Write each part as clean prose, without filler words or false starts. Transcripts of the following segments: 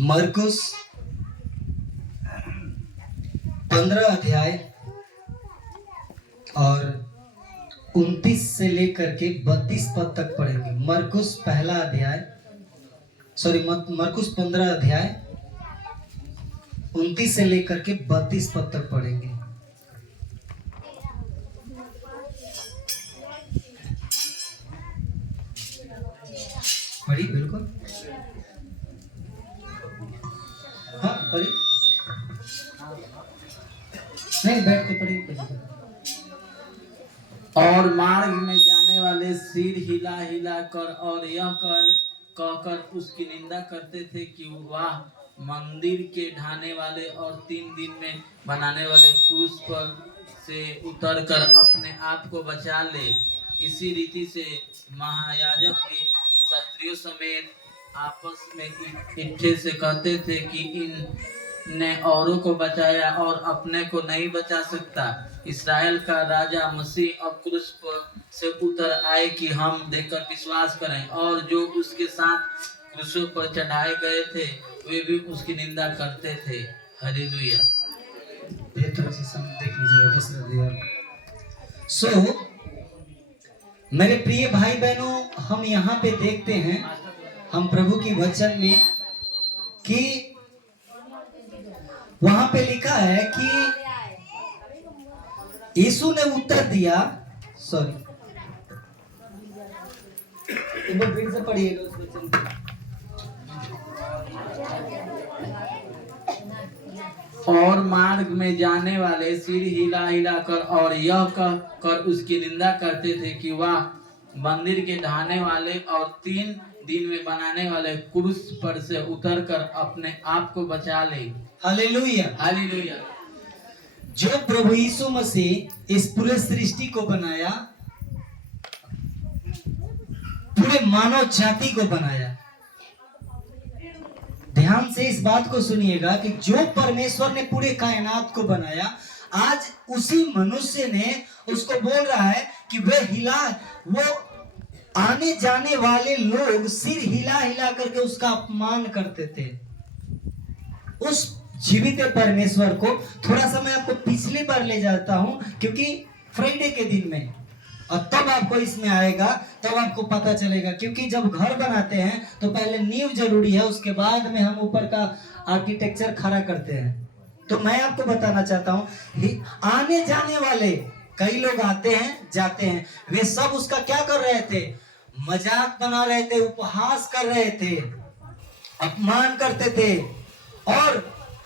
मरकुस 15 अध्याय और 29 से लेकर के 32 पद तक पढ़ेंगे। मरकुस पहला अध्याय मरकुस 15 अध्याय 29 से लेकर के 32 पद तक पढ़ेंगे। पढ़ी बिल्कुल, हाँ पढ़ी, नहीं बैठ के पढ़ी। और मार्ग में जाने वाले सिर हिला हिला कर और यह कहकर उसकी निंदा करते थे कि वाह, मंदिर के ढाने वाले और 3 दिन में बनाने वाले क्रूस पर से उतर कर अपने आप को बचा ले। इसी रीति से महायाजक भी शास्त्रियों समेत आपस में इकट्ठे से कहते थे कि इनने औरों को बचाया और अपने को नहीं बचा सकता। इस्राएल का राजा मसीह अब क्रूस पर से उतर आए कि हम देखकर विश्वास करें। और जो उसके साथ क्रूसों पर चढ़ाए गए थे वे भी उसकी निंदा करते थे। हालेलुया। मेरे प्रिय भाई बहनों, हम यहाँ पे देखते हैं, हम प्रभु की वचन में कि वहां पे लिखा है कि यीशु ने उत्तर दिया, सॉरी एक बार फिर से पढ़िएगा उस वचन को। और मार्ग में जाने वाले सिर हिला हिला कर और यह कह कर उसकी निंदा करते थे कि वाह, मंदिर के ढाने वाले और 3 दिन में बनाने वाले क्रूस पर से उतर कर अपने आप को बचा ले। Hallelujah, hallelujah. जो प्रभु यीशु मसीह इस पूरे सृष्टि को बनाया, पूरे मानव जाति को बनाया, ध्यान से इस बात को सुनिएगा कि जो परमेश्वर ने पूरे कायनात को बनाया, आज उसी मनुष्य ने उसको बोल रहा है कि वो आने जाने वाले लोग सिर हिला हिला करके उसका अपमान करते थे। उस जीवित परमेश्वर को थोड़ा सा मैं आपको पिछली बार ले जाता हूं, क्योंकि फ्राइडे के दिन में, और तब आपको इसमें आएगा, तब आपको पता चलेगा। क्योंकि जब घर बनाते हैं तो पहले नींव जरूरी है, उसके बाद में हम ऊपर का आर्किटेक्चर खड़ा करते हैं। तो मैं आपको बताना चाहता हूं, आने जाने वाले कई लोग आते हैं जाते हैं, वे सब उसका क्या कर रहे थे? मजाक बना रहे थे, उपहास कर रहे थे, अपमान करते थे। और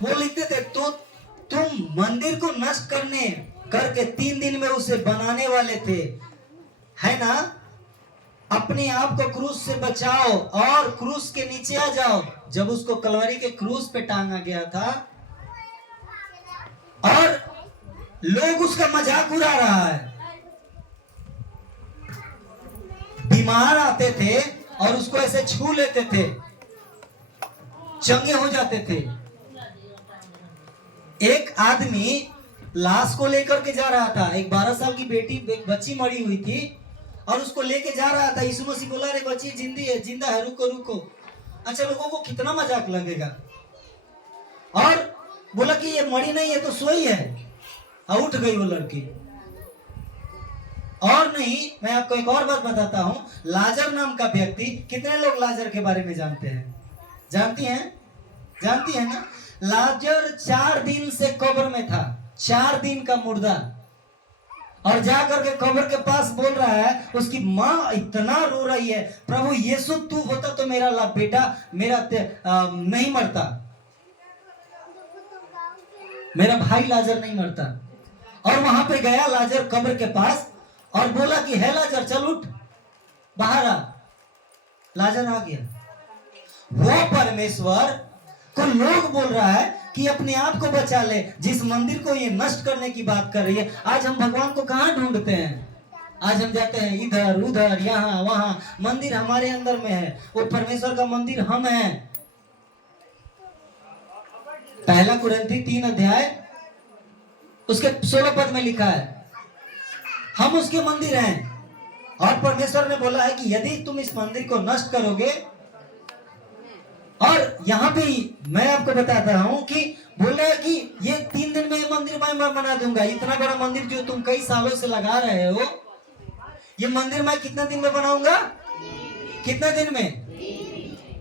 वो लिखते थे, तो तुम मंदिर को नष्ट करके 3 दिन में उसे बनाने वाले थे, है ना? अपने आप को क्रूस से बचाओ और क्रूस के नीचे आ जाओ। जब उसको कलवरी के क्रूस पे टांगा गया था और लोग उसका मजाक उड़ा रहा है, बीमार आते थे और उसको ऐसे छू लेते थे, चंगे हो जाते थे। एक आदमी लाश को लेकर के जा रहा था, एक 12 साल की बच्ची मरी हुई थी और उसको लेके जा रहा था। यीशु मसीह बोला, रे बच्ची जिंदा है, रुको रुको। अच्छा, लोगों को कितना मजाक लगेगा। और बोला कि ये मरी नहीं है तो सोई है, और उठ गई वो लड़की। और नहीं, मैं आपको एक और बात बताता हूं, लाजर नाम का व्यक्ति, कितने लोग लाजर के बारे में जानते हैं? जानती है ना? लाजर 4 दिन से कब्र में था, 4 दिन का मुर्दा, और जाकर के कब्र के पास बोल रहा है, उसकी माँ इतना रो रही है, प्रभु यीशु तू होता तो मेरा बेटा नहीं मरता, मेरा भाई लाजर नहीं मरता। और वहां पे गया लाजर कब्र के पास और बोला कि है लाजर, चल उठ, बाहर आ। लाजर आ गया। वो परमेश्वर को लोग बोल रहा है कि अपने आप को बचा ले, जिस मंदिर को ये नष्ट करने की बात कर रही है। आज हम भगवान को कहाँ ढूंढते हैं? आज हम जाते हैं इधर उधर, यहाँ वहां। मंदिर हमारे अंदर में है, वो परमेश्वर का मंदिर हम हैं। पहला कुरिन्थी 3 अध्याय उसके 16 पद में लिखा है, हम उसके मंदिर हैं। और परमेश्वर ने बोला है कि यदि तुम इस मंदिर को नष्ट करोगे और यहाँ पे मैं आपको बताता हूँ कि बोल रहा है कि ये 3 दिन में ये मंदिर मैं बना दूंगा। इतना बड़ा मंदिर जो तुम कई सालों से लगा रहे हो, ये मंदिर मैं कितना दिन में बनाऊंगा? कितना दिन में?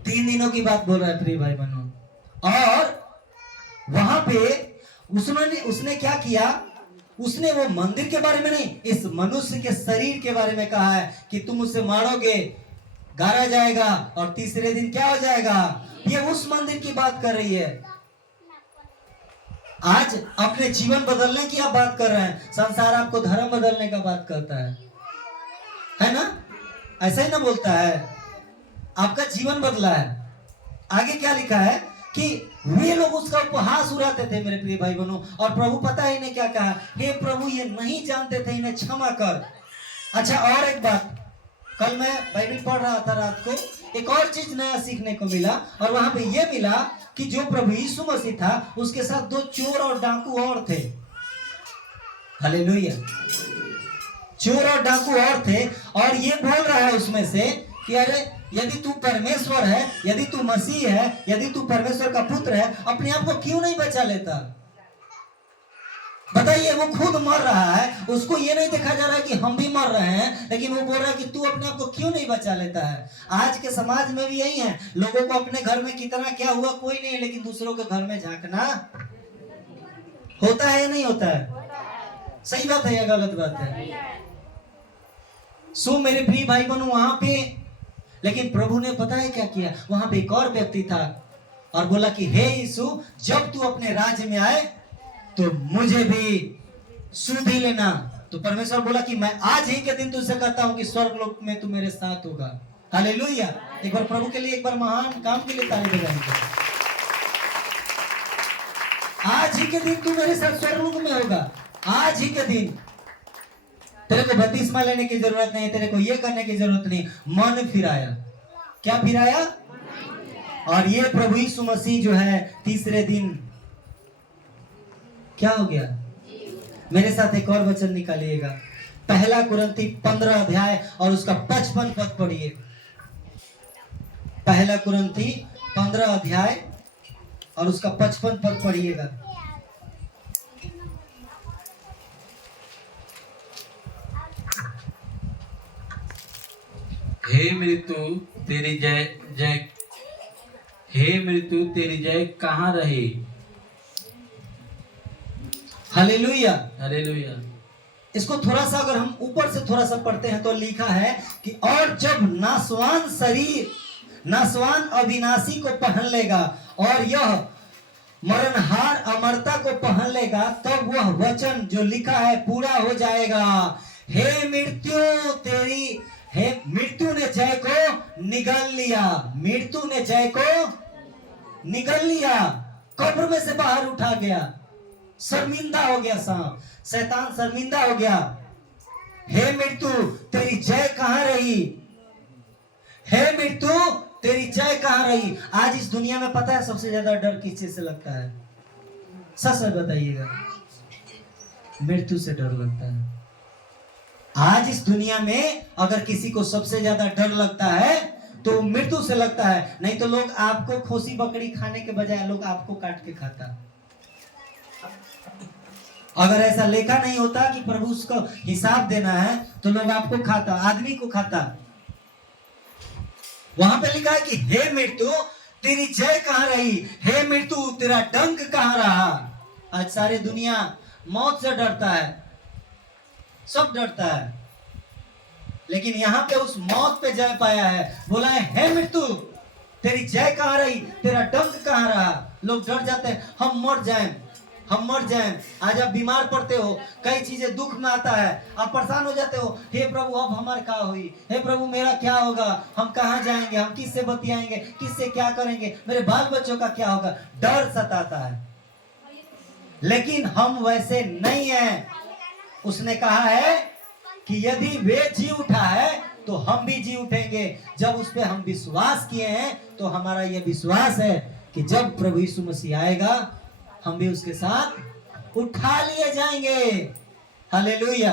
3 दिनों की बात बोल रहा है प्रिय भाई बहनों। और वहां पे उसने क्या किया? उसने वो मंदिर के बारे में नहीं, इस मनुष्य के शरीर के बारे में कहा है कि तुम उसे मारोगे, गाड़ा जाएगा और तीसरे दिन क्या हो जाएगा। ये उस मंदिर की बात कर रही है। आज अपने जीवन बदलने की आप बात कर रहे हैं, संसार आपको धर्म बदलने का बात करता है ना? ऐसा ही ना बोलता है? आपका जीवन बदला है। आगे क्या लिखा है कि वे लोग उसका उपहास उड़ाते थे मेरे प्रिय भाई बहनों, और प्रभु पता है इन्हें क्या कहा? हे प्रभु, ये नहीं जानते थे, इन्हें क्षमा कर। अच्छा, और एक बात, कल मैं बाइबल पढ़ रहा था रात को, एक और चीज नया सीखने को मिला, और वहां पे ये मिला कि जो प्रभु यीशु मसीह था उसके साथ 2 चोर और डाकू और थे। हालेलुया। चोर और डाकू और थे, और ये बोल रहा है उसमें से कि अरे यदि तू परमेश्वर है, यदि तू मसीह है, यदि तू परमेश्वर का पुत्र है, अपने आप को क्यों नहीं बचा लेता? बताइए, वो खुद मर रहा है, उसको ये नहीं देखा जा रहा है कि हम भी मर रहे हैं, लेकिन वो बोल रहा है कि तू अपने आप को क्यों नहीं बचा लेता है। आज के समाज में भी यही है, लोगों को अपने घर में कितना क्या हुआ कोई नहीं, लेकिन दूसरों के घर में झांकना होता है या नहीं होता है? सही बात है या गलत बात है? सो मेरे प्रिय भाई बहनों, वहां पे लेकिन प्रभु ने पता है क्या किया? वहां पे एक और व्यक्ति था और बोला कि हे यीशु, जब तू अपने राज्य में आए तो मुझे भी सुध ही लेना। तो परमेश्वर बोला कि मैं आज ही के दिन तुझसे कहता हूं कि स्वर्ग लोक में तू मेरे साथ होगा। हालेलुया। एक बार प्रभु के लिए, एक बार महान काम के लिए ताली बजाएंगे। आज ही के दिन तू मेरे साथ स्वर्ग लोक में होगा। आज ही के दिन तेरे को बपतिस्मा लेने की जरूरत नहीं, तेरे को ये करने की जरूरत नहीं। मन फिराया। क्या फिराया? और ये प्रभु यीशु मसीह जो है तीसरे दिन क्या हो गया? मेरे साथ एक और वचन निकालिएगा, 1 कुरिन्थी 15 अध्याय और उसका 55 पद पढ़िए। 1 कुरिन्थी 15 अध्याय और उसका 55 पद पढ़िएगा। हे मृत्यु तेरी जय जय, हे मृत्यु तेरी जय कहाँ रही? हालेलुया। हालेलुया। इसको थोड़ा सा अगर हम ऊपर से थोड़ा सा पढ़ते हैं तो लिखा है कि और जब नासवान शरीर नासवान अविनाशी को पहन लेगा और यह मरणहार अमरता को पहन लेगा, तब वह वचन जो लिखा है पूरा हो जाएगा। हे मृत्यु ने जय को निगल लिया। मृत्यु ने जय को निगल लिया, कब्र में से बाहर उठा गया, शर्मिंदा हो गया। शैतान शर्मिंदा हो गया। हे मृत्यु तेरी जय कहां रही? हे मृत्यु तेरी जय कहां रही? आज इस दुनिया में पता है सबसे ज्यादा डर किस चीज से लगता है? सच सच बताइएगा। मृत्यु से डर लगता है। आज इस दुनिया में अगर किसी को सबसे ज्यादा डर लगता है तो मृत्यु से लगता है। नहीं तो लोग आपको खोसी बकरी खाने के बजाय लोग आपको काट के खाता। अगर ऐसा लेखा नहीं होता कि प्रभु उसको हिसाब देना है तो लोग आपको खाता, आदमी को खाता। वहां पे लिखा है कि हे मृत्यु तेरी जय कहां रही? हे मृत्यु तेरा डंक कहां रहा? आज सारी दुनिया मौत से डरता है, सब डरता है, लेकिन यहाँ पे उस मौत पे जय पाया है। बोला है हे मृत्यु तेरी जय कहां रही? तेरा डंक कहां रहा? लोग डर जाते हैं, हम मर जाएं, हम मर जाएं। आज आप बीमार पड़ते हो, कई चीजें दुख में आता है, आप परेशान हो जाते हो। हे प्रभु अब हमारे क्या हुई? हे प्रभु मेरा क्या होगा? हम कहाँ जाएंगे? हम किससे बतियाएंगे? किससे क्या करेंगे? मेरे बाल बच्चों का क्या होगा? डर सताता है। लेकिन हम वैसे नहीं हैं। उसने कहा है कि यदि वे जी उठा है तो हम भी जी उठेंगे। जब उस पर हम विश्वास किए हैं तो हमारा यह विश्वास है कि जब प्रभु यीशु मसीह आएगा हम भी उसके साथ उठा लिए जाएंगे। हालेलुया।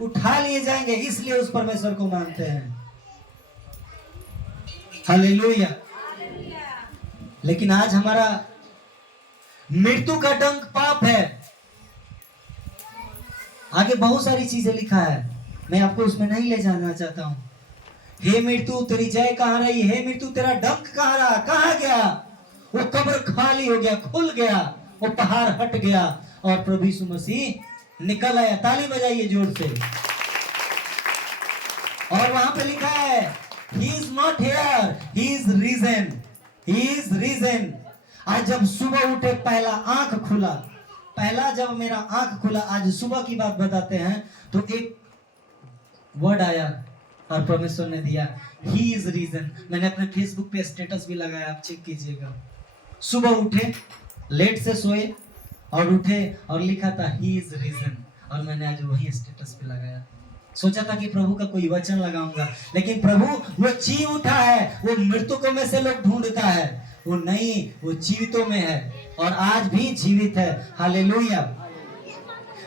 उठा लिए जाएंगे, इसलिए उस परमेश्वर को मानते हैं। हालेलुया। लेकिन आज हमारा मृत्यु का डंक पाप है। आगे बहुत सारी चीजें लिखा है, मैं आपको उसमें नहीं ले जाना चाहता हूं। हे मृत्यु तेरी जय कहां रही, हे मृत्यु तेरा डंक कहां रहा, कहां गया? वो कब्र खाली हो गया, खुल गया, वो पहाड़ हट गया और प्रभु यीशु मसीह निकल आया। ताली बजाइए जोर से। और वहां पे लिखा है he is not here, he is risen, he is risen। आज जब सुबह उठे, पहला आंख खुला, पहला जब मेरा आंख खुला, आज सुबह की बात बताते हैं, तो एक वर्ड आया और परमेश्वर ने दिया, he is risen। मैंने अपने फेसबुक पे स्टेटस भी लगाया, आप चेक कीजिएगा। सुबह उठे, लेट से सोए और उठे और लिखा था he is risen, और मैंने आज वही स्टेटस पे लगाया। सोचा था कि प्रभु का कोई वचन लगाऊंगा, लेकिन प्रभु वो जी उठा है। वो मृतकों में से लोग ढूंढता है, वो नहीं, वो जीवितों में है और आज भी जीवित है। हालेलुया।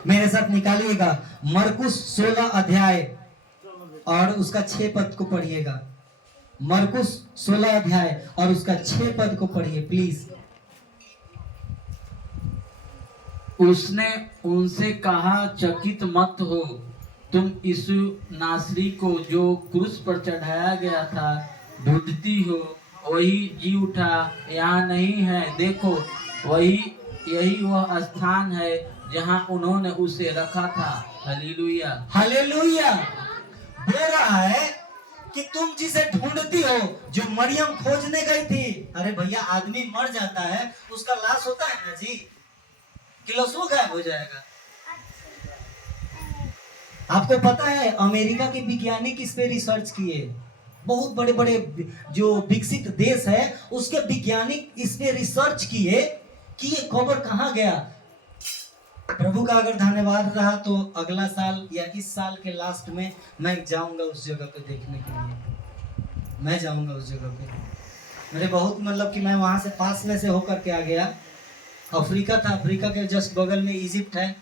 मेरे साथ निकालिएगा मरकुस 16 अध्याय और उसका 6 पद को पढ़िएगा। मरकुस 16 अध्याय और उसका 6 पद को पढ़िए प्लीज। उसने उनसे कहा, चकित मत हो, तुम यीशु नासरी को जो क्रूस पर चढ़ाया गया था ढूंढती हो। वही जी उठा, यहाँ नहीं है, देखो यही वह स्थान है जहाँ उन्होंने उसे रखा था। Hallelujah, hallelujah. बोल रहा है कि तुम जिसे ढूंढती हो, जो मरियम खोजने गई थी। अरे भैया, आदमी मर जाता है, उसका लाश होता है ना जी, कि लसुआ गायब हो जाएगा। आपको पता है अमेरिका के वैज्ञानिक इस पे रिसर्च किए, बहुत बड़े बड़े जो विकसित देश है उसके वैज्ञानिक इस पे रिसर्च किए कि ये कब्र कहाँ गया। प्रभु का अगर धन्यवाद रहा तो अगला साल या इस साल के लास्ट में मैं जाऊंगा उस जगह पे देखने के लिए। मैं जाऊंगा उस जगह पे। मेरे बहुत मतलब कि मैं वहां से पास में से होकर के आ गया। अफ्रीका था, अफ्रीका के जस्ट बगल में इजिप्ट है,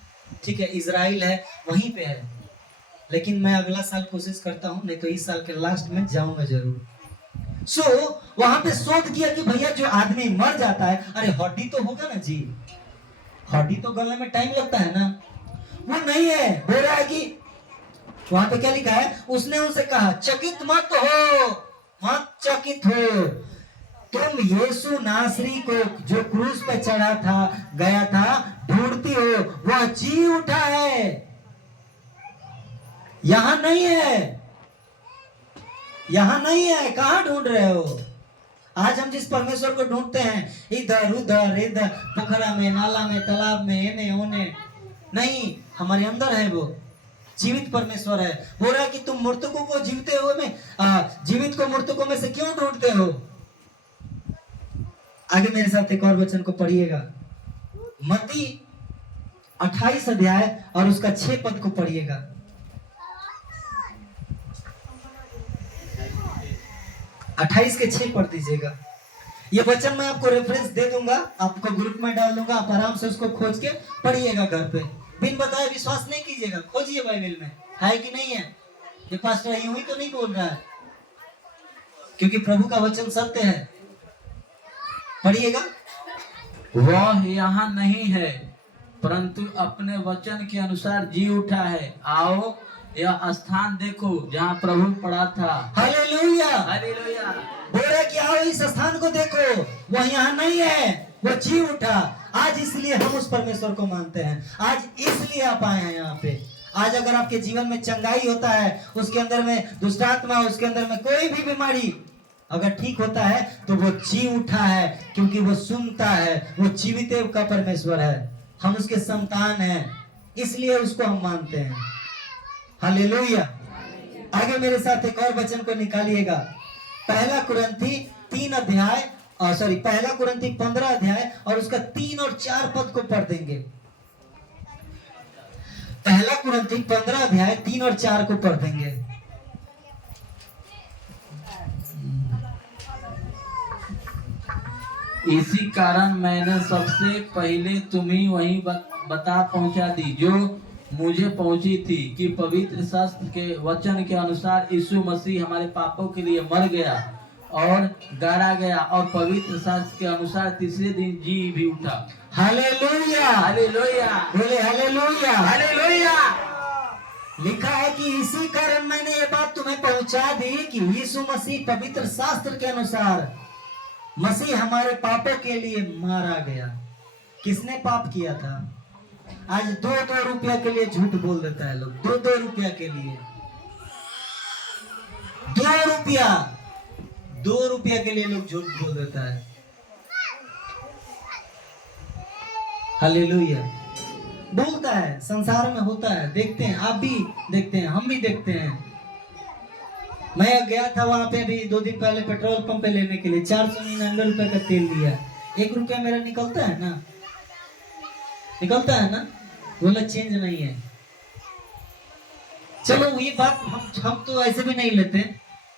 ठीक है, इजराइल है, वहीं पे है। लेकिन मैं अगला साल कोशिश करता हूँ, नहीं तो इस साल के लास्ट में जाऊंगा जरूर। सो वहां पे शोध किया कि भैया जो आदमी मर जाता है, अरे हड्डी तो होगा ना जी, हड्डी तो गलने में टाइम लगता है ना, वो नहीं है। बोल रहा है कि वहां पे क्या लिखा है, उसने उनसे कहा, चकित मत हो, मत चकित हो, तुम यीशु नासरी को जो क्रूस पे चढ़ा था, गया था, ढूंढती हो, वह जी उठा है, यहां नहीं है, यहां नहीं है। कहां ढूंढ रहे हो? आज हम जिस परमेश्वर को ढूंढते हैं, इधर उधर, इधर पोखरा में, नाला में, तालाब में, एने ओने नहीं, हमारे अंदर है, वो जीवित परमेश्वर है। बोल रहा है कि तुम मृतकों को जीवते हुए में, जीवित को मृतकों में से क्यों ढूंढते हो? आगे मेरे साथ एक और वचन को पढ़िएगा, मत्ती 28 अध्याय और उसका 6 पद को पढ़िएगा। 28 के 6 पढ़ दीजिएगा। ये वचन मैं आपको रेफरेंस दे दूंगा, आपको ग्रुप में डाल दूंगा, आप आराम से उसको खोज के पढ़िएगा घर पे। बिन बताए विश्वास नहीं कीजिएगा, खोजिए बाइबल में है कि नहीं है। ये पास्टर यूं ही तो नहीं बोल रहा है, क्योंकि प्रभु का वचन सत्य है। पढ़िएगा, वह यहाँ नहीं है, परंतु अपने वचन के अनुसार जी उठा है। आओ यह स्थान देखो जहाँ प्रभु पड़ा था। Hallelujah, hallelujah. बोल रहे कि आओ इस स्थान को देखो, वह यहाँ नहीं है, वो जी उठा। आज इसलिए हम उस परमेश्वर को मानते हैं, आज इसलिए आप आए हैं यहाँ पे। आज अगर आपके जीवन में चंगाई होता है, उसके अंदर में दुष्टात्मा, उसके अंदर में कोई भी बीमारी अगर ठीक होता है, तो वो जी उठा है, क्योंकि वो सुनता है, वो जीवित का परमेश्वर है, हम उसके संतान हैं, इसलिए उसको हम मानते हैं। हालेलुया। आगे मेरे साथ एक और वचन को निकालिएगा, पहला कुरिन्थी 3 अध्याय, पहला कुरिन्थी 15 अध्याय और उसका 3 और 4 पद को पढ़ देंगे। पहला कुरिन्थी 15 अध्याय 3 और 4 को पढ़ देंगे। इसी कारण मैंने सबसे पहले तुम्हें वही बता पहुंचा दी जो मुझे पहुंची थी, कि पवित्र शास्त्र के वचन के अनुसार यीशु मसीह हमारे पापों के लिए मर गया और गाड़ा गया और पवित्र शास्त्र के अनुसार तीसरे दिन जी भी उठा। हालेलुया, हालेलुया, बोले हालेलुया। हालेलुया। लिखा है कि इसी कारण मैंने ये बात तुम्हें पहुंचा दी कि यीशु मसीह पवित्र शास्त्र के अनुसार मसीह हमारे पापों के लिए मारा गया। किसने पाप किया था? आज 2-2 रुपया के लिए झूठ बोल देता है लोग। 2-2 रुपया के लिए 2 रुपया के लिए लोग झूठ बोल देता है। हालेलुया। बोलता है, संसार में होता है, देखते हैं, आप भी देखते हैं, हम भी देखते हैं। मैं गया था वहां पे अभी 2 दिन पहले पेट्रोल पंप पे लेने के लिए, 499 रुपए का तेल लिया। 1 रुपया मेरा निकलता है ना, निकलता है ना, बोला चेंज नहीं है। चलो ये बात हम तो ऐसे भी नहीं लेते,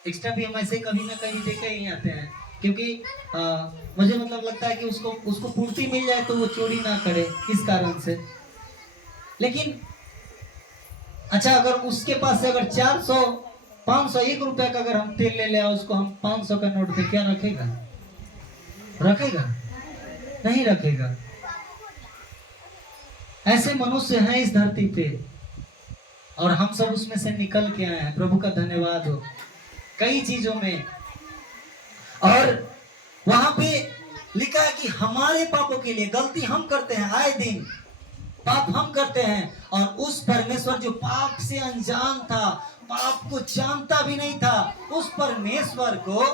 एक्स्ट्रा भी हम ऐसे कभी ना कहीं देके ही आते हैं, क्योंकि मुझे मतलब लगता है कि उसको पूर्ति मिल जाए तो वो चोरी ना करे, इस कारण से। लेकिन अच्छा, अगर उसके पास से अगर 400, 500, 1 रुपया का अगर हम तेल ले लिया, उसको हम 500 का नोट दे, क्या रखेगा? रखेगा? नहीं रखेगा। ऐसे मनुष्य हैं इस धरती पे, और हम सब उसमें से निकल के आए हैं। प्रभु का धन्यवाद हो कई चीजों में। और वहां पे लिखा है कि हमारे पापों के लिए, गलती हम करते हैं, आए दिन पाप हम करते हैं, और उस परमेश्वर जो पाप से अनजान था, पाप को जानता भी नहीं था, उस परमेश्वर को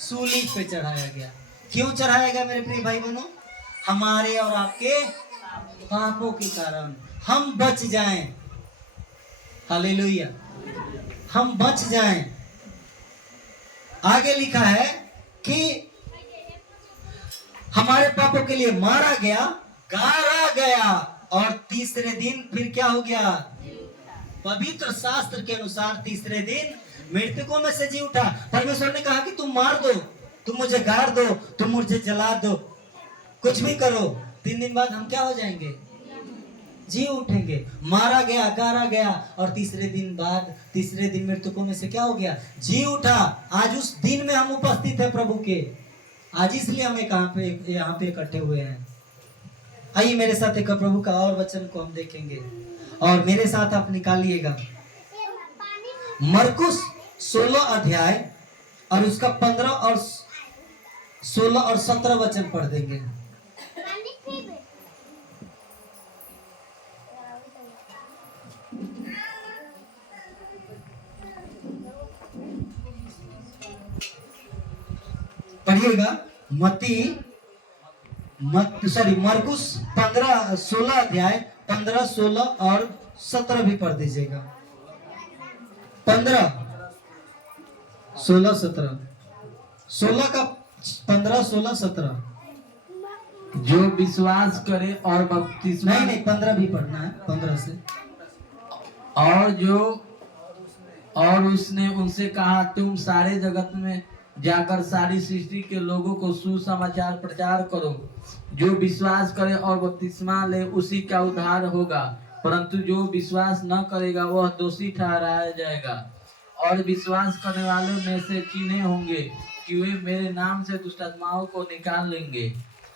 सूली पे चढ़ाया गया। क्यों चढ़ाया गया मेरे प्रिय भाई बहनों? हमारे और आपके पापों के कारण हम बच जाएं। हालेलुया, हम बच जाएं। आगे लिखा है कि हमारे पापों के लिए मारा गया, गाड़ा गया, और तीसरे दिन फिर क्या हो गया? पवित्र शास्त्र के अनुसार तीसरे दिन मृतकों में से जी उठा। परमेश्वर ने कहा कि तुम मार दो, तुम मुझे गाड़ दो, तुम मुझे जला दो, कुछ भी करो, 3 दिन बाद हम क्या हो जाएंगे? जी उठेंगे। मारा गया, गाड़ा गया, और तीसरे दिन मृतकों में से क्या हो गया? जी उठा। आज उस दिन में हम उपस्थित हैं प्रभु के, आज इसलिए हमें यहाँ पे इकट्ठे हुए हैं। आइए मेरे साथ एक प्रभु का और वचन को हम देखेंगे, और मेरे साथ आप निकालिएगा मरकुस 16 अध्याय, और उसका 15 और 16 और 17 वचन पढ़ देंगे। पढ़िएगा। मरकुस 16 अध्याय 15, 16 और 17 भी पढ़ दीजिएगा। 15, 16, 17, 16 का 15, 16, 17। जो विश्वास करे और बपतिस्मा, नहीं 15 भी पढ़ना है, 15 से। और उसने उनसे कहा, तुम सारे जगत में जाकर सारी सृष्टि के लोगों को सुसमाचार प्रचार करो। जो विश्वास करे और बपतिस्मा ले उसी का उद्धार होगा, परंतु जो विश्वास न करेगा वह दोषी ठहराया जाएगा। और विश्वास करने वालों में से चिन्हे होंगे कि वे मेरे नाम से दुष्ट आत्माओं को निकाल लेंगे।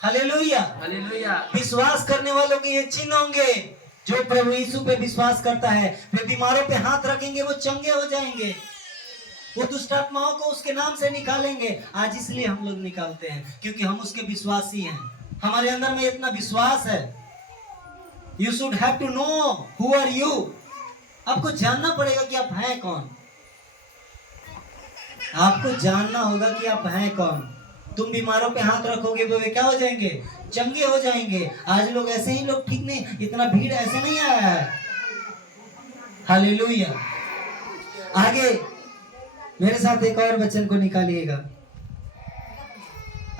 Hallelujah, hallelujah. विश्वास करने वालों के ये चिन्ह होंगे। जो प्रभु यीशु पे विश्वास करता है, वे बीमारों पे हाथ रखेंगे, वो चंगे हो जाएंगे, वो दुष्ट आत्माओं को उसके नाम से निकालेंगे। आज इसलिए हम लोग निकालते हैं, क्योंकि हम उसके विश्वासी हैं। हमारे अंदर में इतना विश्वास है। You should have to know who are you. आपको जानना पड़ेगा कि आप हैं कौन। आपको जानना होगा कि आप हैं कौन। तुम बीमारों पे हाथ रखोगे तो वे क्या हो जाएंगे? चंगे हो जाएंगे। आज लोग ऐसे ही लोग ठीक नहीं, इतना भीड़ ऐसे नहीं आया है। हालेलुया। आगे मेरे साथ एक और वचन को निकालिएगा।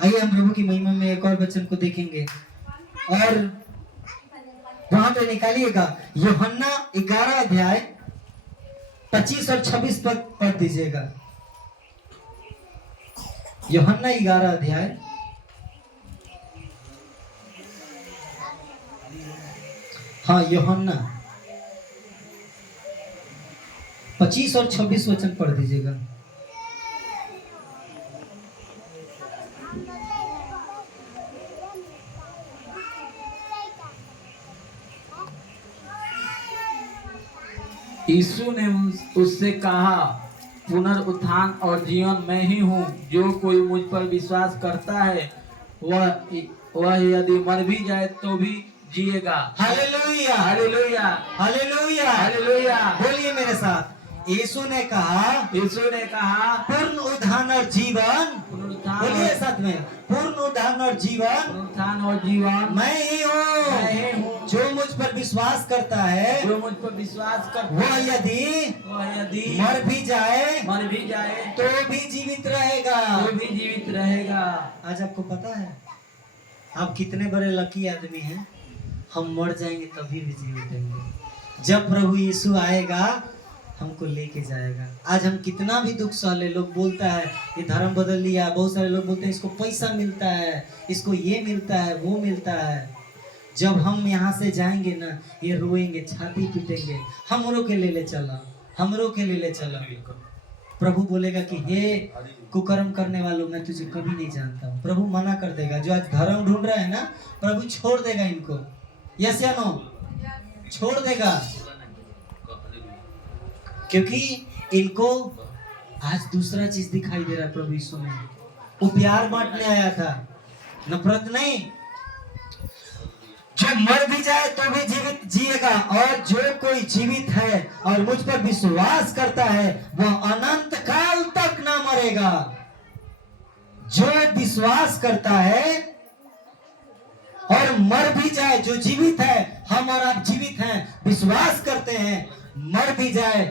आइए हम प्रभु की महिमा में एक और वचन को देखेंगे, और वहां पे निकालिएगा यूहन्ना 11 अध्याय 25 और 26 पद पढ़ दीजिएगा। यूहन्ना 11 अध्याय, हाँ यूहन्ना 25 और 26 वचन पढ़ दीजिएगा। यीशु ने उससे कहा, पुनरुत्थान और जीवन मैं ही हूँ। जो कोई मुझ पर विश्वास करता है वह यदि मर भी जाए तो भी जिएगा। Hallelujah, hallelujah, hallelujah, hallelujah. बोलिए मेरे साथ। यीशु ने कहा, यीशु ने कहा, पूर्ण उद्धार और जीवन, पुनरुत्थान बोलिए साथ में, पूर्ण उद्धार और जीवन पुनरुत्थान और जीवन मैं ही मैं ही हूँ। हूँ। जो मुझ पर विश्वास करता है जो मुझ पर विश्वास करता वह है यदि यदि मर भी जाए मर भी जाए तो भी जीवित रहेगा। तो भी जीवित रहेगा। आज आपको पता है आप कितने बड़े लकी आदमी हैं। हम मर जाएंगे तभी भी जीवित रहेंगे। जब प्रभु यीशु आएगा हमको लेके जाएगा। आज हम कितना भी दुख सहले, लोग बोलता है ये धर्म बदल लिया, बहुत सारे लोग बोलते हैं इसको पैसा मिलता है, इसको ये मिलता है, वो मिलता है। जब हम यहाँ से जाएंगे ना, ये रोएंगे, छाती पीटेंगे, हमरों के ले चला, हमरों के ले चला। प्रभु बोलेगा कि हे कुकर्म करने वालों, मैं तुझे कभी नहीं जानता हूँ। प्रभु मना कर देगा। जो आज धर्म ढूंढ रहा है ना, प्रभु छोड़ देगा इनको। यस या नो? छोड़ देगा, क्योंकि इनको आज दूसरा चीज दिखाई दे रहा है। प्रभु यीशु में वो प्यार बांटने आया था, नफरत नहीं। जो मर भी जाए तो भी जीवित जिएगा, और जो कोई जीवित है और मुझ पर विश्वास करता है वह अनंत काल तक ना मरेगा। जो विश्वास करता है और मर भी जाए, जो जीवित है, हम और आप जीवित हैं, विश्वास करते हैं, मर भी जाए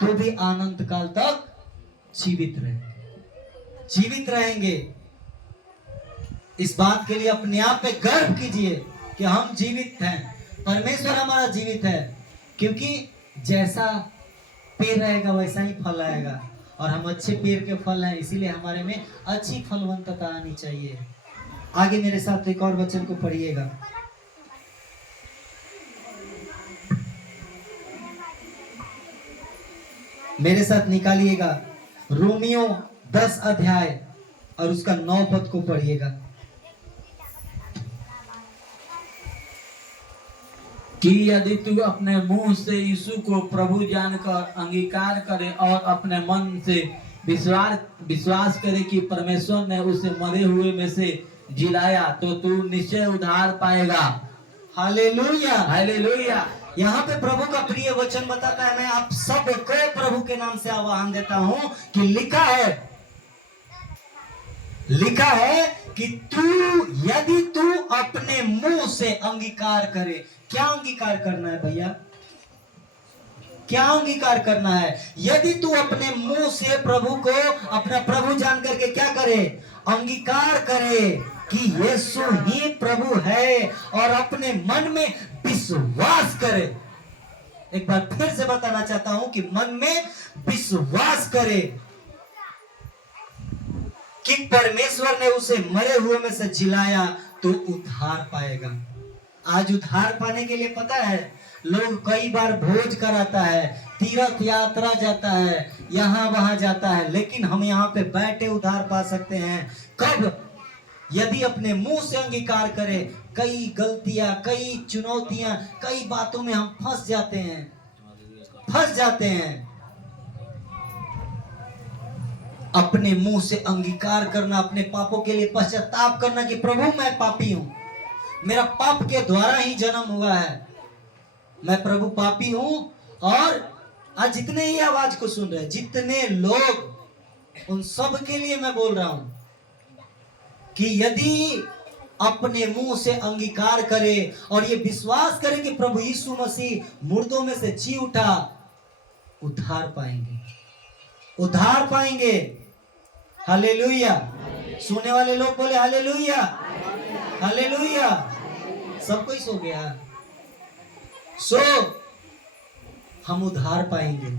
तो भी अनंत काल तक जीवित रहेंगे, जीवित रहेंगे। इस बात के लिए अपने आप पे गर्व कीजिए कि हम जीवित हैं, परमेश्वर हमारा जीवित है। क्योंकि जैसा पेड़ रहेगा वैसा ही फल आएगा, और हम अच्छे पेड़ के फल हैं, इसीलिए हमारे में अच्छी फलवंतता आनी चाहिए। आगे मेरे साथ एक और वचन को पढ़िएगा। मेरे साथ निकालिएगा रोमियो 10 अध्याय और उसका 9 पद को पढ़िएगा। कि यदि तू अपने मुंह से यीशु को प्रभु जानकर अंगीकार करे और अपने मन से विश्वास करे कि परमेश्वर ने उसे मरे हुए में से जिलाया, तो तू निश्चय उद्धार पाएगा। Hallelujah, hallelujah. यहाँ पे प्रभु का प्रिय वचन बताता है। मैं आप सबको प्रभु के नाम से आह्वान देता हूँ कि लिखा है कि यदि तू अपने मुंह से अंगीकार करे। क्या अंगीकार करना है भैया? क्या अंगीकार करना है? यदि तू अपने मुंह से प्रभु को अपना प्रभु जान करके क्या करे? अंगीकार करे कि यीशु ही प्रभु है, और अपने मन में विश्वास करे। एक बार फिर से बताना चाहता हूं कि मन में विश्वास करे कि परमेश्वर ने उसे मरे हुए में से जिलाया तो उद्धार पाएगा। आज उद्धार पाने के लिए पता है लोग कई बार भोज कराता है, तीर्थ यात्रा जाता है, यहाँ वहां जाता है, लेकिन हम यहाँ पे बैठे उद्धार पा सकते हैं। कब? यदि अपने मुंह से अंगीकार करें। कई गलतियां, कई चुनौतियां, कई बातों में हम फंस जाते हैं। अपने मुंह से अंगीकार करना, अपने पापों के लिए पश्चाताप करना कि प्रभु मैं पापी हूं, मेरा पाप के द्वारा ही जन्म हुआ है, मैं प्रभु पापी हूं। और आज जितने ही आवाज को सुन रहे हैं, जितने लोग, उन सब के लिए मैं बोल रहा हूं कि यदि अपने मुंह से अंगीकार करे और ये विश्वास करे कि प्रभु यीशु मसीह मुर्दों में से जी उठा, उद्धार पाएंगे, उद्धार पाएंगे। हालेलुया। सुनने वाले लोग बोले हालेलुया, हालेलुया। सब कोई सो गया? हम उद्धार पाएंगे।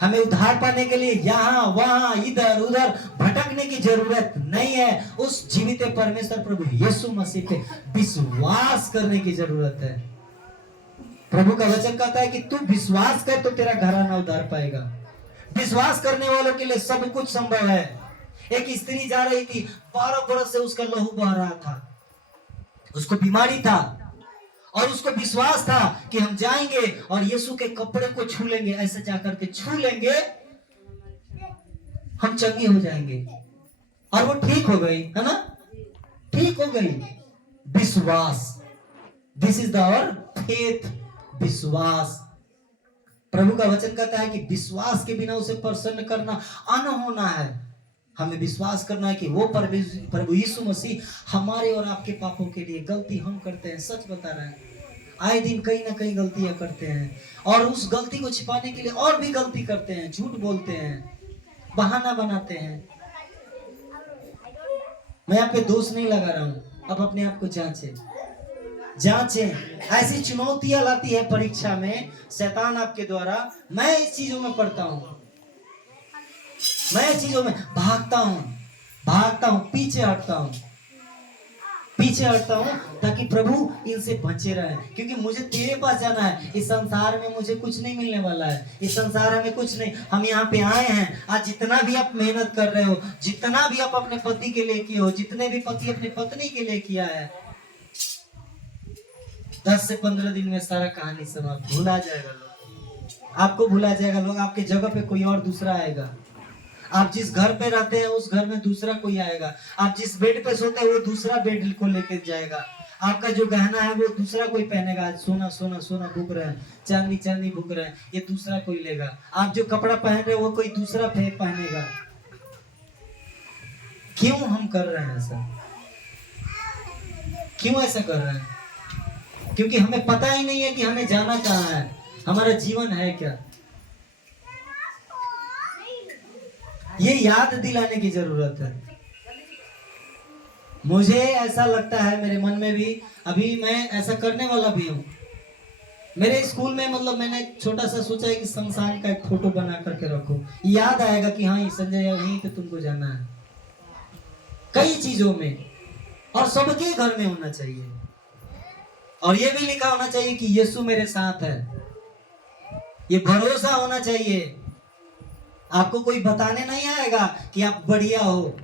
हमें उद्धार पाने के लिए यहाँ वहां इधर उधर भटकने की जरूरत नहीं है। उस जीवित परमेश्वर प्रभु यीशु मसीह पे विश्वास करने की जरूरत है। प्रभु का वचन कहता है कि तू विश्वास कर तो तेरा घराना उद्धार पाएगा। विश्वास करने वालों के लिए सब कुछ संभव है। एक स्त्री जा रही थी, 12 बरस से उसका लहू बह रहा था, उसको बीमारी था और उसको विश्वास था कि हम जाएंगे और यीशु के कपड़े को छू लेंगे, ऐसे जाकर के छू लेंगे, हम चंगे हो जाएंगे। और वो ठीक हो गई, है ना, ठीक हो गई। विश्वास, this is the our faith, विश्वास। प्रभु का वचन कहता है कि विश्वास के बिना उसे प्रसन्न करना अनहोना है। हमें विश्वास करना है कि वो प्रभु यीशु मसीह हमारे और आपके पापों के लिए, गलती हम करते हैं, सच बता रहे हैं, आए दिन कहीं ना कहीं गलतियां करते हैं और उस गलती को छिपाने के लिए और भी गलती करते हैं, झूठ बोलते हैं, बहाना बनाते हैं। मैं आप पे दोष नहीं लगा रहा हूं, आप अपने आप को जांचें। ऐसी चुनौतियां लाती है परीक्षा में शैतान आपके द्वारा। मैं इस चीजों में पढ़ता हूं, मैं इस चीजों में भागता हूं, पीछे हटता हूं ताकि प्रभु इनसे बचे रहे, क्योंकि मुझे तेरे पास जाना है। इस संसार में मुझे कुछ नहीं मिलने वाला है, इस संसार में कुछ नहीं। हम यहाँ पे आए हैं, आज जितना भी आप मेहनत कर रहे हो, जितना भी आप अपने पति के लिए किए हो, जितने भी पति अपनी पत्नी के लिए किया है, 10 से 15 दिन में सारा कहानी समाप्त, भुला जाएगा लोग, आपको भुला जाएगा लोग, आपके जगह पे कोई और दूसरा आएगा। आप जिस घर पे रहते हैं उस घर में दूसरा कोई आएगा, आप जिस बेड पे सोते हैं वो दूसरा बेड को लेकर जाएगा, आपका जो गहना है वो दूसरा कोई पहनेगा। आज सोना सोना सोना भूख रहे हैं, चांदी चांदी भूख रहे हैं, ये दूसरा कोई लेगा। आप जो कपड़ा पहन रहे हो वो कोई दूसरा पहनेगा। क्यों हम कर रहे हैं ऐसा? क्यों ऐसा कर रहे हैं? क्योंकि हमें पता ही नहीं है कि हमें जाना कहाँ है, हमारा जीवन है क्या। ये याद दिलाने की जरूरत है। मुझे ऐसा लगता है, मेरे मन में भी, अभी मैं ऐसा करने वाला भी हूँ। मेरे स्कूल में मतलब मैंने छोटा सा सोचा है कि शमशान का एक फोटो बना करके रखो, याद आएगा कि हाँ संजय यहीं पे तुमको जाना है। कई चीजों में, और सबके घर में होना चाहिए, और ये भी लिखा होना चाहिए कि यीशु मेरे साथ है। ये भरोसा होना चाहिए। आपको कोई बताने नहीं आएगा कि आप बढ़िया हो,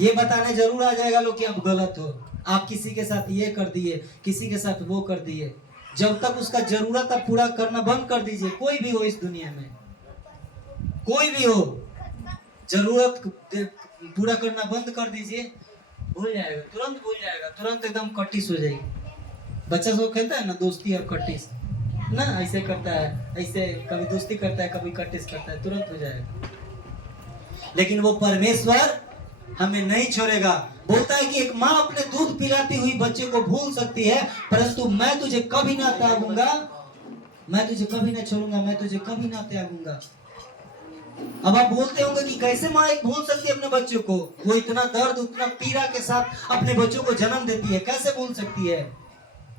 ये बताने जरूर आ जाएगा लोग कि आप गलत हो, आप किसी के साथ ये कर दिए, किसी के साथ वो कर दिए। जब तक उसका जरूरत आप पूरा करना बंद कर दीजिए, कोई भी हो इस दुनिया में, कोई भी हो, जरूरत पूरा करना बंद कर दीजिए, भूल जाएगा, तुरंत भूल जाएगा, तुरंत एकदम कटिस हो जाएगी। बच्चा सब खेलता है ना दोस्ती और कटिस ना, ऐसे करता है, ऐसे कभी दोस्ती करता है, कभी कटिस करता है, तुरंत हो जाएगा। लेकिन वो परमेश्वर हमें नहीं छोड़ेगा। बोलता है कि एक माँ अपने दूध पिलाती हुई बच्चे को भूल सकती है, परंतु मैं तुझे कभी ना त्यागूंगा, मैं तुझे कभी ना छोड़ूंगा, मैं तुझे कभी ना त्यागूंगा। अब आप बोलते होंगे कि कैसे माँ एक भूल सकती है अपने बच्चों को, वो इतना दर्द, उतना पीड़ा के साथ अपने बच्चों को जन्म देती है, कैसे भूल सकती है?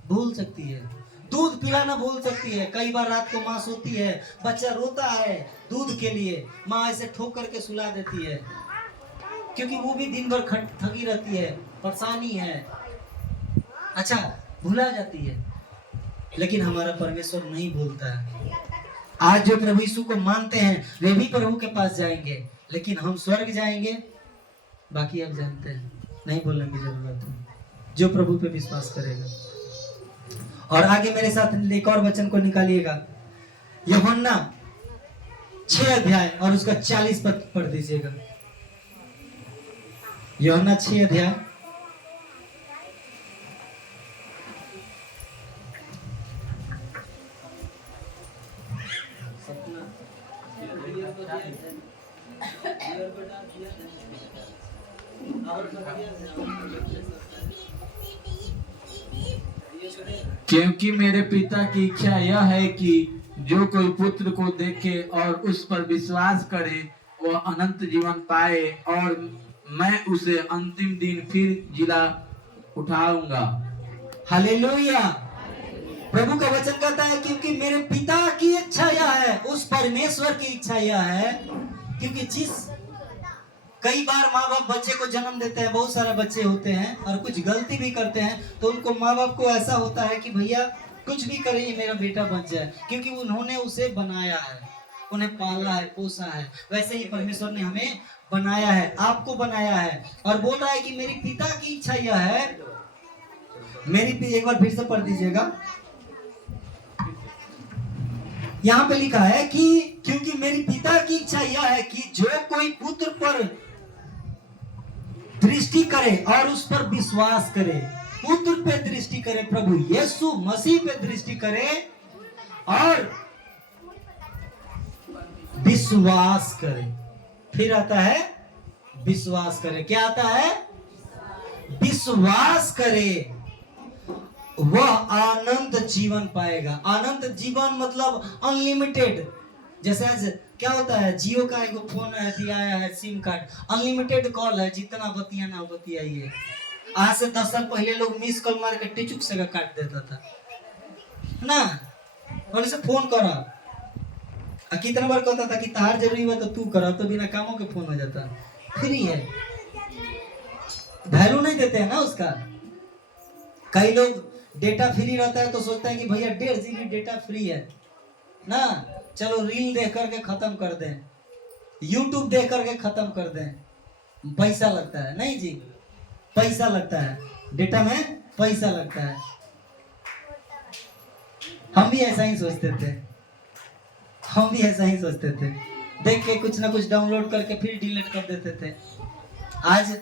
भूल सकती है। दूध पिलाना भूल सकती है। कई बार रात को माँ सोती है, बच्चा रोता है दूध के लिए, माँ ऐसे ठोक करके सुला देती है, क्योंकि वो भी दिन भर थकी रहती है, परेशानी है, अच्छा भुला जाती है। लेकिन हमारा परमेश्वर नहीं भूलता है। आज जो प्रभु यीशु को मानते हैं वे भी प्रभु के पास जाएंगे, लेकिन हम स्वर्ग जाएंगे, बाकी आप जानते हैं, नहीं बोलने की जरूरत है, जो प्रभु पे विश्वास करेगा। और आगे मेरे साथ एक और वचन को निकालिएगा, यूहन्ना 6 अध्याय और उसका 40 पद पढ़ दीजिएगा। यूहन्ना 6 अध्याय क्योंकि मेरे पिता की इच्छा यह है कि जो कोई पुत्र को देखे और उस पर विश्वास करे वह अनंत जीवन पाए, और मैं उसे अंतिम दिन फिर जिला उठाऊंगा। हालेलुया। प्रभु का वचन कहता है क्योंकि मेरे पिता की इच्छा यह है, उस परमेश्वर की इच्छा यह है, क्योंकि कई बार माँ बाप बच्चे को जन्म देते हैं, बहुत सारे बच्चे होते हैं और कुछ गलती भी करते हैं, तो उनको माँ बाप को ऐसा होता है कि भैया कुछ भी करे ये मेरा बेटा बन जाए, क्योंकि उन्होंने उसे बनाया है, उन्हें पाला है, पोसा है। वैसे ही परमेश्वर ने हमें बनाया है, आपको बनाया है, और बोल रहा है कि मेरी पिता की इच्छा यह है, एक बार फिर से पढ़ दीजिएगा। यहाँ पे लिखा है कि क्योंकि मेरी पिता की इच्छा यह है कि जो कोई पुत्र पर दृष्टि करे और उस पर विश्वास करे, पुत्र पे दृष्टि करे, प्रभु यीशु मसीह पे दृष्टि करे और विश्वास करे। फिर आता है विश्वास करे। क्या आता है? विश्वास करे, वह अनंत जीवन पाएगा। अनंत जीवन मतलब अनलिमिटेड। जैसे क्या होता है, जियो का एक फोन दिया है, सिम कार्ड, अनलिमिटेड कॉल है, जितना बतियाना बतियाइए। आज से 10 साल पहले लोग मिस कॉल मार के टिचुक से काट देता था ना, और इसे फोन करा, कितना बार कहता था कि तार जरूरी हुआ तो तू करा, तो बिना कामों के फोन हो जाता। फ्री है, वैल्यू नहीं देते हैं ना उसका। कई लोग डेटा फ्री रहता है तो सोचता है कि भैया 1.5 GB डेटा फ्री है ना, चलो रील देख करके खत्म कर दें, यूट्यूब देख करके खत्म कर दें, पैसा लगता है। नहीं जी, पैसा लगता है, डेटा में पैसा लगता है। हम भी ऐसा ही सोचते थे, देख के कुछ ना कुछ डाउनलोड करके फिर डिलीट कर देते थे। आज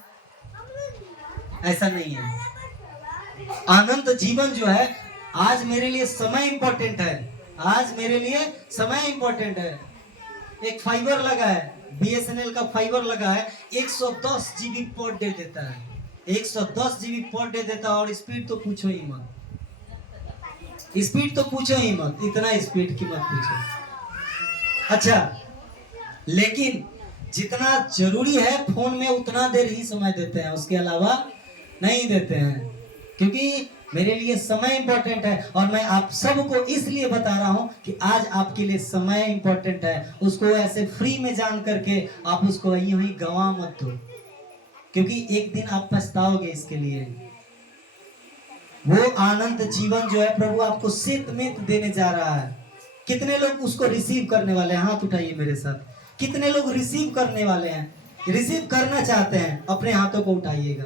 ऐसा नहीं है। अनंत जीवन जो है, आज मेरे लिए समय इंपॉर्टेंट है, आज मेरे लिए समय इंपॉर्टेंट है। एक फाइबर लगा है, BSNL का फाइबर लगा है, 110 GB पर डे देता है, 110 GB पर डे देता है, और स्पीड तो पूछो ही मत, इतना स्पीड की मत पूछो। अच्छा, लेकिन जितना जरूरी है फोन में उतना देर ही समय देते हैं, उसके अलावा नहीं देते हैं, क्योंकि मेरे लिए समय इंपॉर्टेंट है। और मैं आप सबको इसलिए बता रहा हूं कि आज आपके लिए समय इंपॉर्टेंट है। उसको ऐसे फ्री में जान करके आप उसको यूं ही गंवा मत दो, क्योंकि एक दिन आप पछताओगे इसके लिए। वो अनंत जीवन जो है प्रभु आपको सिद्ध देने जा रहा है। कितने लोग उसको रिसीव करने वाले हैं? हाथ उठाइए मेरे साथ। कितने लोग रिसीव करने वाले हैं, रिसीव करना चाहते हैं? अपने हाथों को उठाइएगा,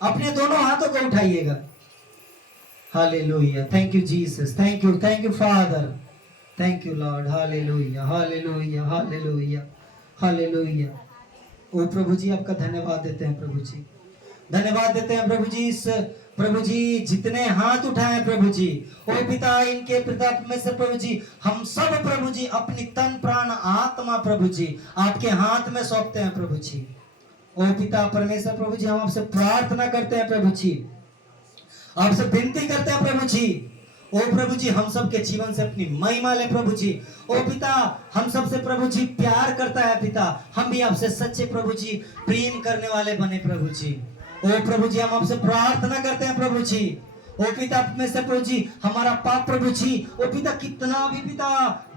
अपने दोनों हाथों को उठाइएगा। Hallelujah, thank you Jesus, thank you father, thank you lord. Hallelujah, hallelujah, hallelujah, hallelujah. ओ प्रभु जी, आपका धन्यवाद देते हैं प्रभु जी, धन्यवाद देते हैं प्रभु जी। इस प्रभु जी जितने हाथ उठाए प्रभु जी, ओ पिता, इनके पिता परमेश्वर प्रभु जी, हम सब प्रभु जी अपनी तन प्राण आत्मा प्रभु जी आपके हाथ में सौंपते हैं प्रभु जी। ओ पिता परमेश्वर प्रभु जी, हम आपसे प्रार्थना करते हैं प्रभु जी, आपसे विनती करते हैं प्रभु जी। ओ प्रभु जी, हम सब के जीवन से अपनी महिमा ले प्रभु जी। ओ पिता, हम सबसे प्रभु जी प्यार करता है पिता, हम भी आपसे सच्चे प्रभु जी प्रेम करने वाले बने प्रभु जी। ओ प्रभु जी, हम आपसे प्रार्थना करते हैं प्रभु जी। ओ पिता में से प्रभु जी, हमारा पाप प्रभु जी, ओ पिता कितना भी पिता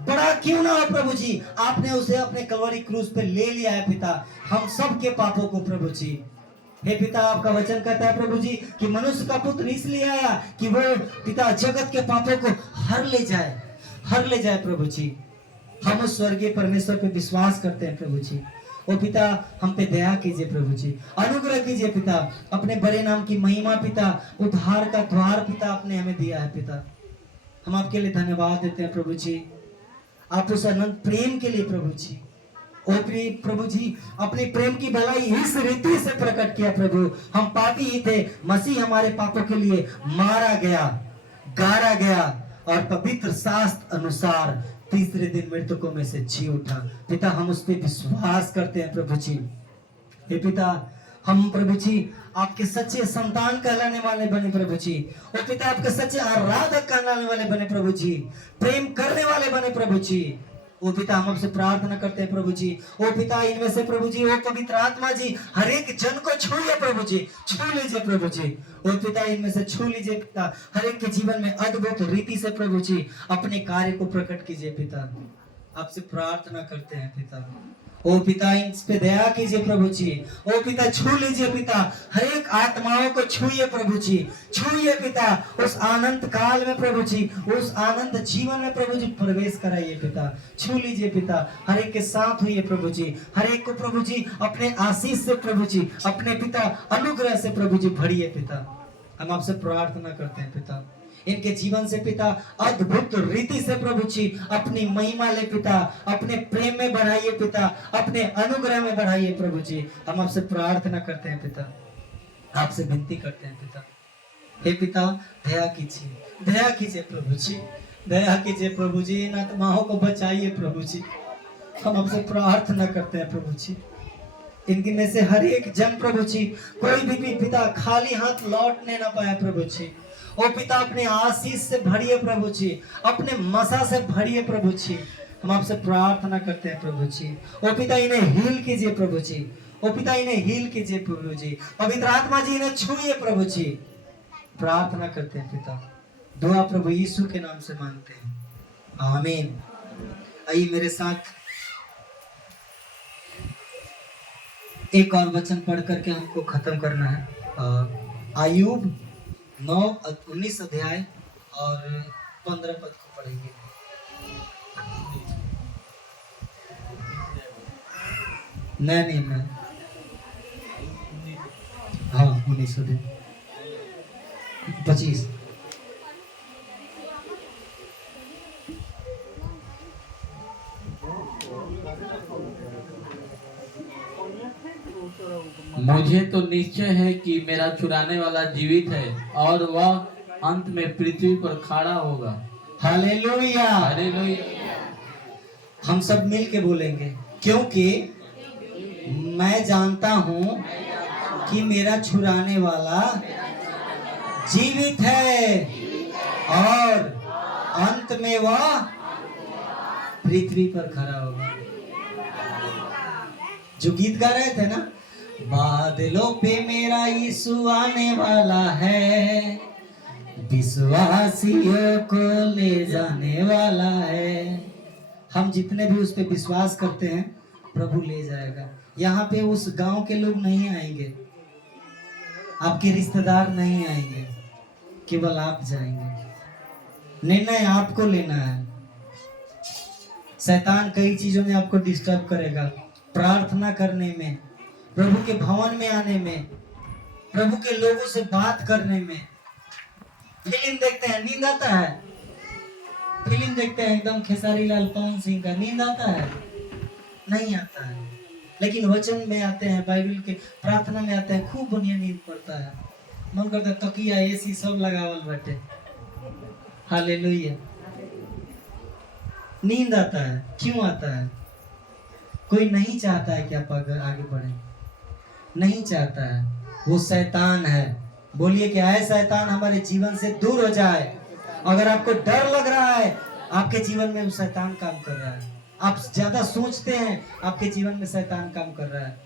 बड़ा क्यों ना हो प्रभु जी, आपने उसे अपने कलवरी क्रूस पे ले लिया है पिता, हम सब के पापों को प्रभु जी। हे पिता, आपका वचन कहता है प्रभु जी कि मनुष्य का पुत्र इसलिए आया कि वो पिता जगत के पापों को हर ले जाए प्रभु जी। हम उस स्वर्गीय परमेश्वर पे विश्वास करते हैं प्रभु जी। ओ पिता, हम पे दया कीजिए प्रभु जी, अनुग्रह कीजिए पिता, अपने बड़े नाम की महिमा पिता, उद्धार का द्वार पिता आपने हमें दिया है पिता। हम आपके लिए धन्यवाद देते हैं प्रभु जी, आप उस अनंत प्रेम के लिए प्रभु जी। ओ प्रभु जी, अपनी प्रेम की भलाई इस रीति से प्रकट किया प्रभु। हम पापी ही थे, मसीह हमारे पापों के लिए मारा गया, गाड़ा गया, और पवित्र शास्त्र अनुसार तीसरे दिन मृतकों में से जी उठा। पिता, हम उस पर विश्वास करते हैं प्रभु जी। हे पिता, हम प्रभु जी आपके सच्चे संतान कहलाने वाले बने प्रभु जी। ओ पिता, आपके सच्चे आराधक कहलाने वाले बने प्रभु जी, प्रेम करने वाले बने प्रभु जी। ओ पिता, हम आपसे प्रार्थना करते हैं प्रभु जी। ओ पिता, इनमें से प्रभु जी, ओ पवित्र आत्मा जी हर एक जन को छूइए प्रभु जी, छू लीजिए प्रभु जी। ओ पिता, इनमें से छू लीजिए पिता, हर एक के जीवन में अद्भुत रीति से प्रभु जी अपने कार्य को प्रकट कीजिए पिता। आपसे प्रार्थना करते हैं पिता। ओ पिता इस पे दया कीजिए प्रभु जी। ओ पिता छू लीजिए पिता, हर एक आत्माओं को छूइए प्रभु जी, छूइए पिता, उस आनंद काल में प्रभु जी, उस आनंद जीवन में प्रभु जी प्रवेश कराइए पिता, छू लीजिए पिता, हर एक के साथ हुई प्रभु जी, हर एक को प्रभु जी अपने आशीष से प्रभु जी, अपने पिता अनुग्रह से प्रभु जी भरिए पिता। हम आपसे प्रार्थना करते हैं पिता, इनके जीवन से पिता अद्भुत रीति से प्रभु जी अपनी महिमा ले पिता, अपने प्रेम में बढ़ाइए पिता, अपने अनुग्रह में बढ़ाइए प्रभु जी। हम आपसे प्रार्थना करते हैं पिता, आपसे विनती करते हैं पिता, हे पिता दया कीजिए, दया कीजिए प्रभु जी, दया कीजिए प्रभु जी, इन आत्माओं को बचाइए प्रभु जी। हम आपसे प्रार्थना करते हैं प्रभु जी, इनके में से हर एक जन प्रभु जी कोई भी पिता खाली हाथ लौटने ना पाए प्रभु जी। ओ पिता अपने आशीष से भरिए प्रभु जी, अपने मसा से भरिए प्रभु जी। हम आपसे प्रार्थना करते हैं प्रभु जी। ओ पिता इन्हें हील कीजिए प्रभु जी, ओ पिता इन्हें हील कीजिए प्रभु जी, पवित्र आत्मा जी इन्हें छूइए प्रभु जी। प्रार्थना करते हैं पिता, दुआ प्रभु यीशु के नाम से मांगते हैं, आमीन। आइए मेरे साथ एक और वचन पढ़ करके हमको खत्म करना है। आयुब 19 अध्याय और 15 पद को पढ़ेंगे। नहीं हाँ 19 अध्याय 25। मुझे तो निश्चय है कि मेरा छुड़ाने वाला जीवित है और वह अंत में पृथ्वी पर खड़ा होगा। Hallelujah, hallelujah. हम सब मिल के बोलेंगे, क्योंकि मैं जानता हूँ कि मेरा छुड़ाने वाला जीवित है और अंत में वह पृथ्वी पर खड़ा होगा। जो गीत गा रहे थे ना, बादलों पे मेरा यीशु आने वाला है, विश्वासियों को ले जाने वाला है। हम जितने भी उस पे विश्वास करते हैं प्रभु ले जाएगा। यहाँ पे उस गांव के लोग नहीं आएंगे, आपके रिश्तेदार नहीं आएंगे, केवल आप जाएंगे। निर्णय आपको लेना है। शैतान कई चीजों में आपको डिस्टर्ब करेगा, प्रार्थना करने में, प्रभु के भवन में आने में, प्रभु के लोगों से बात करने में। फिल्म देखते हैं, नींद आता है, फिल्म देखते हैं एकदम खेसारी लाल पवन सिंह का, नींद आता है? नहीं आता है। लेकिन वचन में आते हैं, बाइबल के प्रार्थना में आते हैं, खूब बढ़िया नींद पड़ता है, मन करता है तकिया एसी सब लगावल बैठे। हालेलुया। नींद आता है, क्यों आता है? कोई नहीं चाहता है कि आप आगे बढ़े, नहीं चाहता है, वो शैतान है। बोलिए कि आए शैतान हमारे जीवन से दूर हो जाए। अगर आपको डर लग रहा है, आपके जीवन में वो शैतान काम कर रहा है। आप ज्यादा सोचते हैं, आपके जीवन में शैतान काम कर रहा है।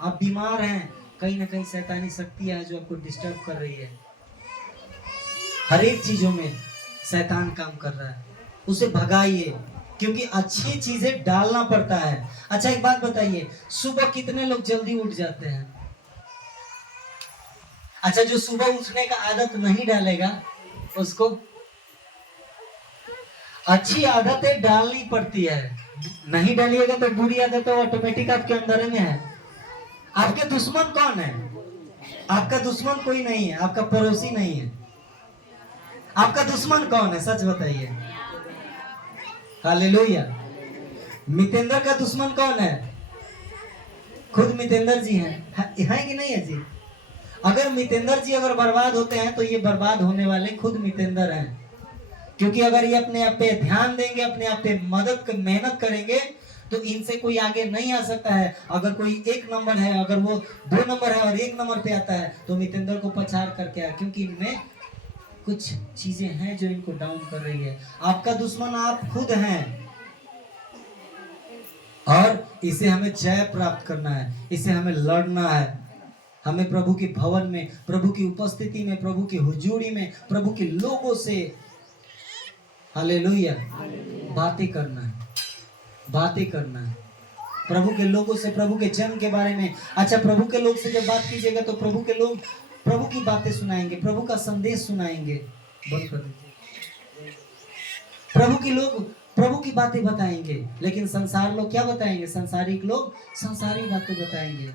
आप बीमार हैं, कहीं ना कहीं शैतानी शक्ति है जो आपको डिस्टर्ब कर रही है। हर एक चीजों में शैतान काम कर रहा है, उसे भगाइए, क्योंकि अच्छी चीजें डालना पड़ता है। अच्छा एक बात बताइए, सुबह कितने लोग जल्दी उठ जाते हैं? अच्छा, जो सुबह उठने का आदत नहीं डालेगा उसको अच्छी आदतें डालनी पड़ती है। नहीं डालिएगा तो बुरी आदत तो ऑटोमेटिक आपके अंदर में है। आपके दुश्मन कौन है? आपका दुश्मन कोई नहीं है, आपका पड़ोसी नहीं है। आपका दुश्मन कौन है? सच बताइए। हालेलुया। मितेंद्र का दुश्मन कौन है? खुद मितेंद्र जी हैं। है कि नहीं है जी? अगर मितेंद्र जी अगर बर्बाद होते हैं तो ये बर्बाद होने वाले खुद मितेंद्र हैं। क्योंकि अगर ये अपने आप पे ध्यान देंगे, अपने आप पे मेहनत करेंगे, तो इनसे कोई आगे नहीं आ सकता है। अगर कोई 1 नंबर है, अगर वो 2 नंबर है और 1 नंबर पे आता है, तो मितेंद्र को पछाड़ करके आए, क्योंकि इनमें कुछ चीजें हैं जो इनको डाउन कर रही है। आपका दुश्मन आप खुद हैं, और इसे हमें जय प्राप्त करना है, इसे हमें लड़ना है। हमें प्रभु के भवन में, प्रभु की उपस्थिति में, प्रभु की हुजूरी में, प्रभु के लोगों से हालेलुया बातें करना है, बातें करना है। प्रभु के लोगों से, प्रभु के जन के बारे में। अच्छा, प्रभु के लोग से जब बात कीजिएगा तो प्रभु के लोग प्रभु की बातें सुनाएंगे, प्रभु का संदेश सुनाएंगे। बंद कर दीजिए। प्रभु के लोग प्रभु की बातें बताएंगे, लेकिन संसार लोग क्या बताएंगे? संसारिक लोग संसारी बातें बताएंगे।